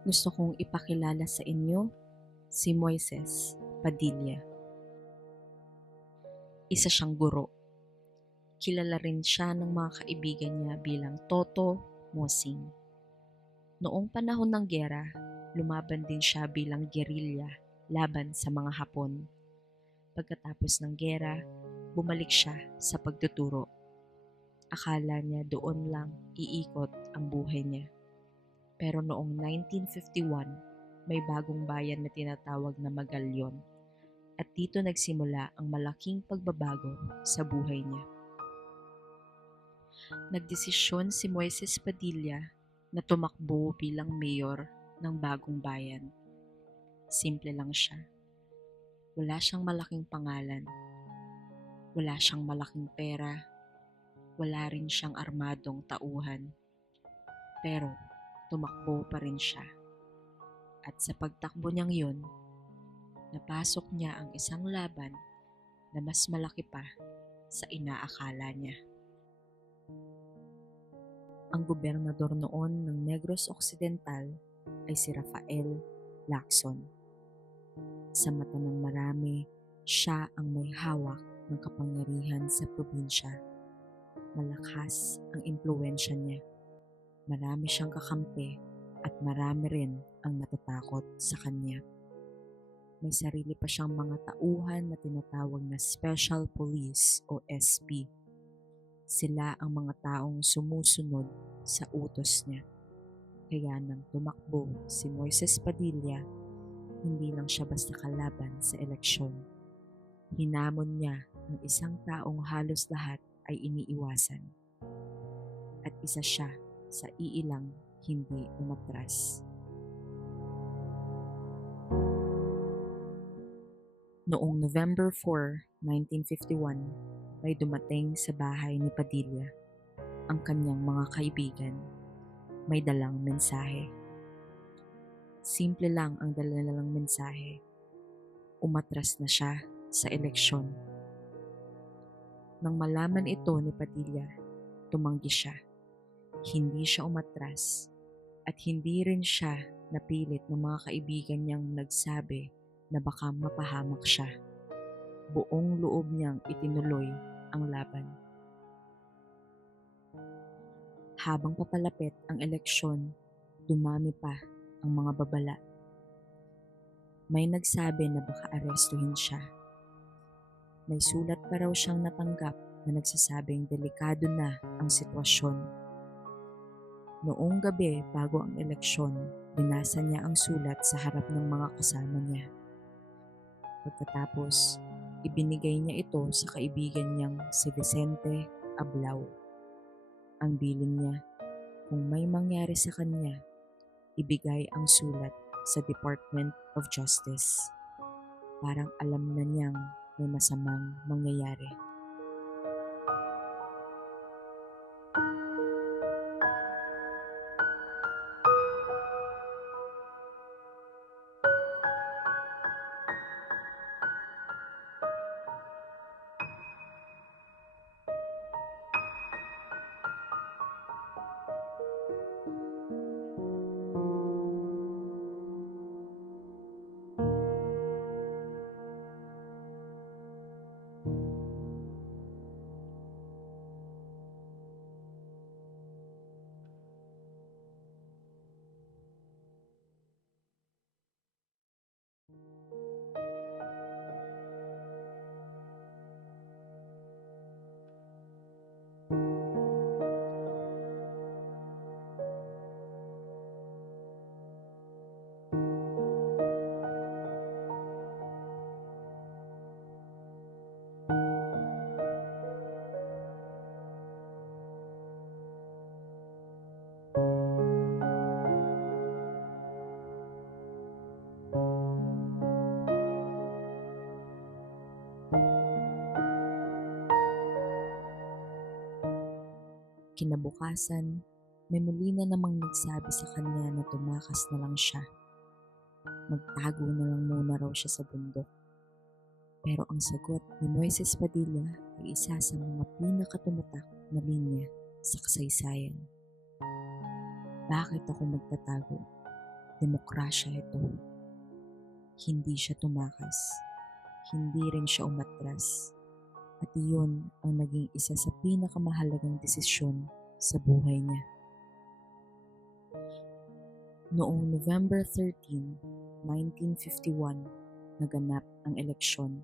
Gusto kong ipakilala sa inyo si Moises Padilla. Isa siyang guro. Kilala rin siya ng mga kaibigan niya bilang Toto Mosing. Noong panahon ng giyera, lumaban din siya bilang gerilya laban sa mga Hapon. Pagkatapos ng giyera, bumalik siya sa pagtuturo. Akala niya doon lang iikot ang buhay niya. Pero noong 1951, may bagong bayan na tinatawag na Magalyon at dito nagsimula ang malaking pagbabago sa buhay niya. Nagdesisyon si Moises Padilla na tumakbo bilang mayor ng bagong bayan. Simple lang siya. Wala siyang malaking pangalan. Wala siyang malaking pera. Wala rin siyang armadong tauhan. Pero tumakbo pa rin siya. At sa pagtakbo niyang yun, napasok niya ang isang laban na mas malaki pa sa inaakala niya. Ang gobernador noon ng Negros Occidental ay si Rafael Lacson. Sa mata ng marami, siya ang may hawak ng kapangyarihan sa probinsya. Malakas ang impluwensya niya. Marami siyang kakampi at marami rin ang natatakot sa kanya. May sarili pa siyang mga tauhan na tinatawag na Special Police o SP. Sila ang mga taong sumusunod sa utos niya. Kaya nang tumakbo si Moises Padilla, hindi lang siya basta kalaban sa eleksyon. Hinamon niya ang isang taong halos lahat ay iniiwasan. At isa siya sa iilang hindi umatras. Noong November 4, 1951, may dumating sa bahay ni Padilla ang kanyang mga kaibigan. May dalang mensahe. Simple lang ang dala nilang mensahe. Umatras na siya sa eleksyon. Nang malaman ito ni Padilla, tumanggi siya. Hindi siya umatras at hindi rin siya napilit ng mga kaibigan niyang nagsabi na baka mapahamak siya. Buong loob niyang itinuloy ang laban. Habang papalapit ang eleksyon, dumami pa ang mga babala. May nagsabi na baka arestuhin siya. May sulat pa raw siyang natanggap na nagsasabing delikado na ang sitwasyon. Noong gabi bago ang eleksyon, binasa niya ang sulat sa harap ng mga kasama niya. Pagkatapos, ibinigay niya ito sa kaibigan niyang si Vicente Ablao. Ang bilin niya, kung may mangyari sa kanya, ibigay ang sulat sa Department of Justice. Parang alam na niyang may masamang mangyayari. Kinabukasan, may muli na namang nagsabi sa kanya na tumakas na lang siya. Magtago na lang muna raw siya sa bundok. Pero ang sagot ni Moises Padilla ay isa sa mga pinakatumatak na linya sa kasaysayan. Bakit ako magtatago? demokrasya ito. Hindi siya tumakas, hindi rin siya umatras, at iyon ang naging isa sa pinakamahalagang desisyon sa buhay niya. Noong November 13, 1951, naganap ang eleksyon.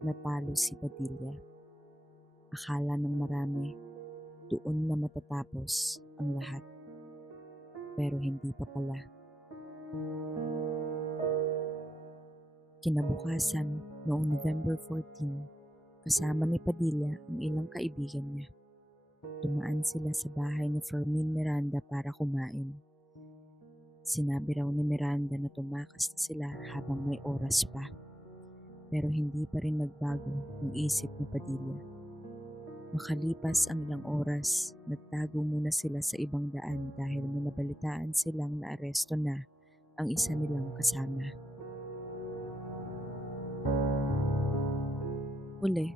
Natalo si Padilla. Akala ng marami, doon na matatapos ang lahat. Pero hindi pa pala. Kinabukasan, noong November 14, kasama ni Padilla ang ilang kaibigan niya. Dumaan sila sa bahay ni Fermin Miranda para kumain. Sinabi raw ni Miranda na tumakas na sila habang may oras pa. Pero hindi pa rin nagbago ang isip ni Padilla. Makalipas ang ilang oras, nagtago muna sila sa ibang daan dahil may nabalitaan silang naaresto na ang isa nilang kasama. Huli,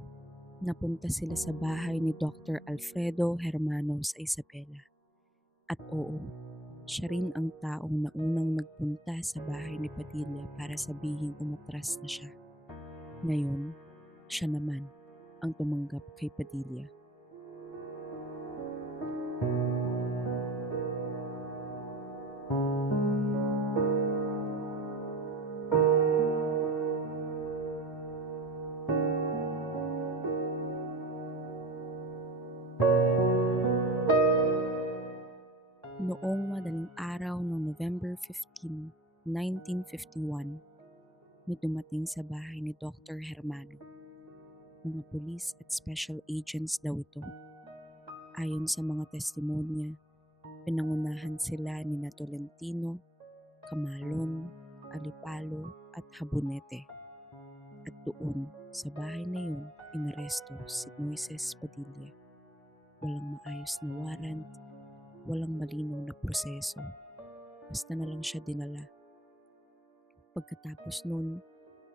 napunta sila sa bahay ni Dr. Alfredo Hermano sa Isabela. At oo, siya rin ang taong naunang nagpunta sa bahay ni Padilla para sabihing umatras na siya. Ngayon, siya naman ang tumanggap kay Padilla. Noong madaling araw ng November 15, 1951, may dumating sa bahay ni Dr. Hermano. Mga pulis at special agents daw ito. Ayon sa mga testimonya, pinangunahan sila ni Tolentino, Camalon, Alipalo at Habonete. At doon, sa bahay na yun, inaresto si Moises Padilla. Walang maayos na warrant, walang malinaw na proseso. Basta na lang siya dinala. Pagkatapos nun,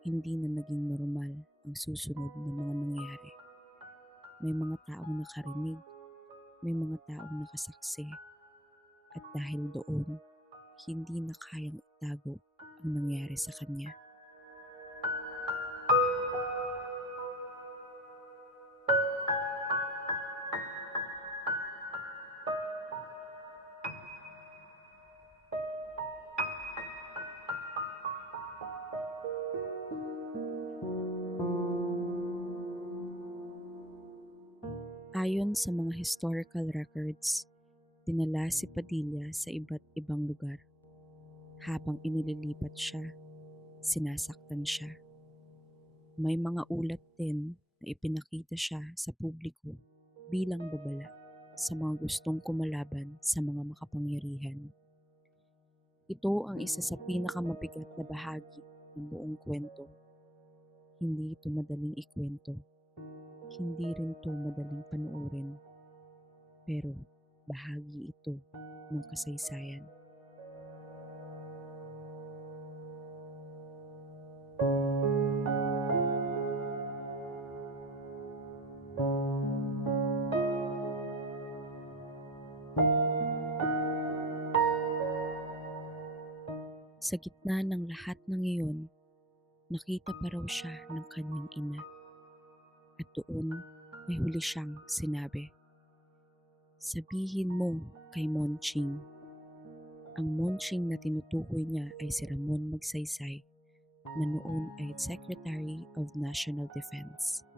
hindi na naging normal ang susunod na mga nangyari. May mga taong nakarinig, may mga taong nakasaksi. At dahil doon, hindi na kayang itago ang nangyari sa kanya. Ayon sa mga historical records, dinala si Padilla sa iba't ibang lugar. Habang inililipat siya, sinasaktan siya. May mga ulat din na ipinakita siya sa publiko bilang babala sa mga gustong kumalaban sa mga makapangyarihan. Ito ang isa sa pinakamabigat na bahagi ng buong kwento. Hindi ito madaling ikwento. Hindi rin ito madaling panoorin. Pero bahagi ito ng kasaysayan. Sa gitna ng lahat ng iyon, nakita pa raw siya ng kanyang ina. At doon, may huli siyang sinabi. Sabihin mo kay Monching. Ang Monching na tinutukoy niya ay si Ramon Magsaysay, na noon ay Secretary of National Defense.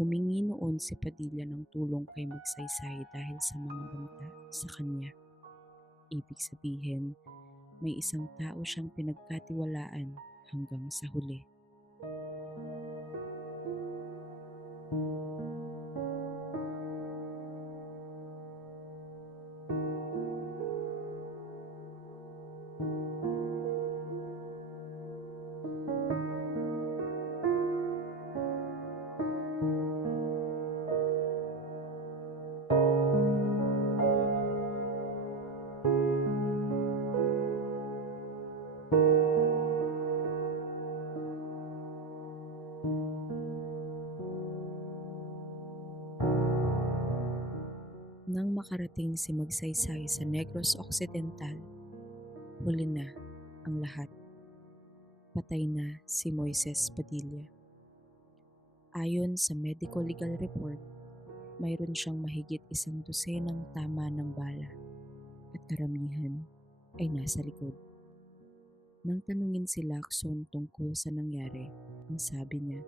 Humingi noon si Padilla ng tulong kay Magsaysay dahil sa mga banta sa kanya. Ibig sabihin, may isang tao siyang pinagkatiwalaan hanggang sa huli. Nang makarating si Magsaysay sa Negros Occidental, Huli na ang lahat. Patay na si Moises Padilla. Ayon sa medical legal report, mayroon siyang mahigit 100 tama ng bala at karamihan ay nasa likod. Nang tanungin si Lacson tungkol sa nangyari, ang sabi niya,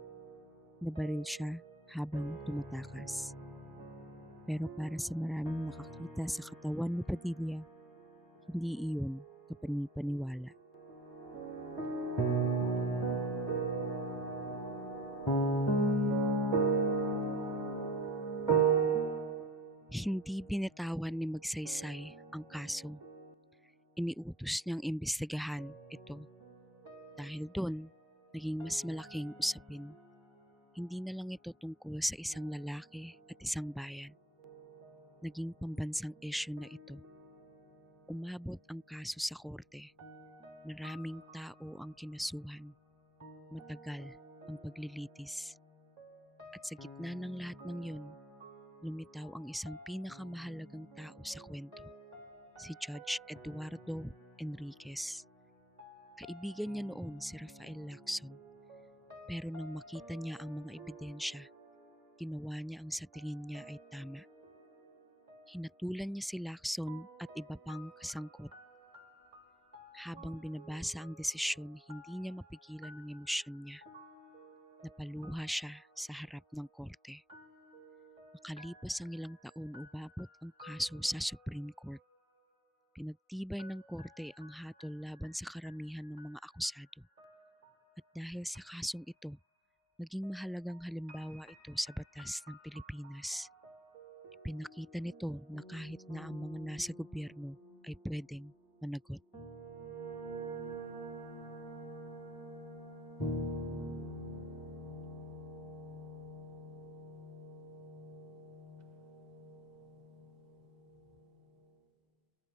nabaril siya habang tumatakas. Pero para sa maraming nakakita sa katawan ni Padilla, hindi iyon kapani-paniwala. Hindi binitawan ni Magsaysay ang kaso. Iniutos niyang imbestigahan ito. Dahil doon, naging mas malaking usapin. Hindi na lang ito tungkol sa isang lalaki at isang bayan. Naging pambansang issue na ito. Umabot ang kaso sa korte. Maraming tao ang kinasuhan. Matagal ang paglilitis. At sa gitna ng lahat ng yun, lumitaw ang isang pinakamahalagang tao sa kwento, si Judge Eduardo Enriquez. Kaibigan niya noon si Rafael Lacson, pero nang makita niya ang mga ebidensya, ginawa niya ang sa tingin niya ay tama. Hinatulan niya si Lacson at iba pang kasangkot. Habang binabasa ang desisyon, hindi niya mapigilan ang emosyon niya. Napaluha siya sa harap ng korte. Makalipas ang ilang taon, umabot ang kaso sa Supreme Court. Pinagtibay ng korte ang hatol laban sa karamihan ng mga akusado. At dahil sa kasong ito, naging mahalagang halimbawa ito sa batas ng Pilipinas. Ipinakita nito na kahit na ang mga nasa gobyerno ay pwedeng managot.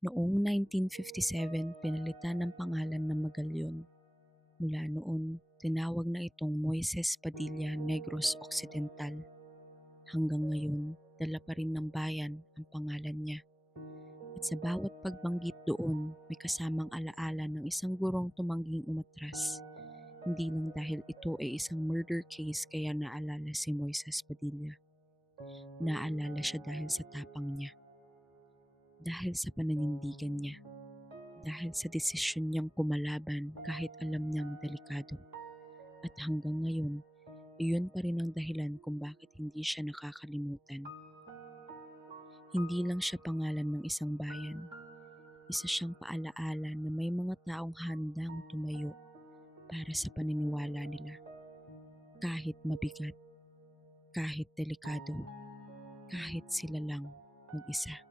Noong 1957, pinalitan ng pangalan ng Magallaon. Mula noon, tinawag na itong Moises Padilla Negros Occidental. Hanggang ngayon, dala pa rin ng bayan ang pangalan niya. At sa bawat pagbanggit doon, may kasamang alaala ng isang gurong tumangging umatras. Hindi lang dahil ito ay isang murder case kaya naalala si Moises Padilla. Naalala siya dahil sa tapang niya. Dahil sa pananindigan niya. Dahil sa desisyon niyang kumalaban kahit alam niyang delikado. At hanggang ngayon, iyon pa rin ang dahilan kung bakit hindi siya nakakalimutan. Hindi lang siya pangalan ng isang bayan. Isa siyang paalaala na may mga taong handang tumayo para sa paniniwala nila. Kahit mabigat, kahit delikado, kahit sila lang mag-isa.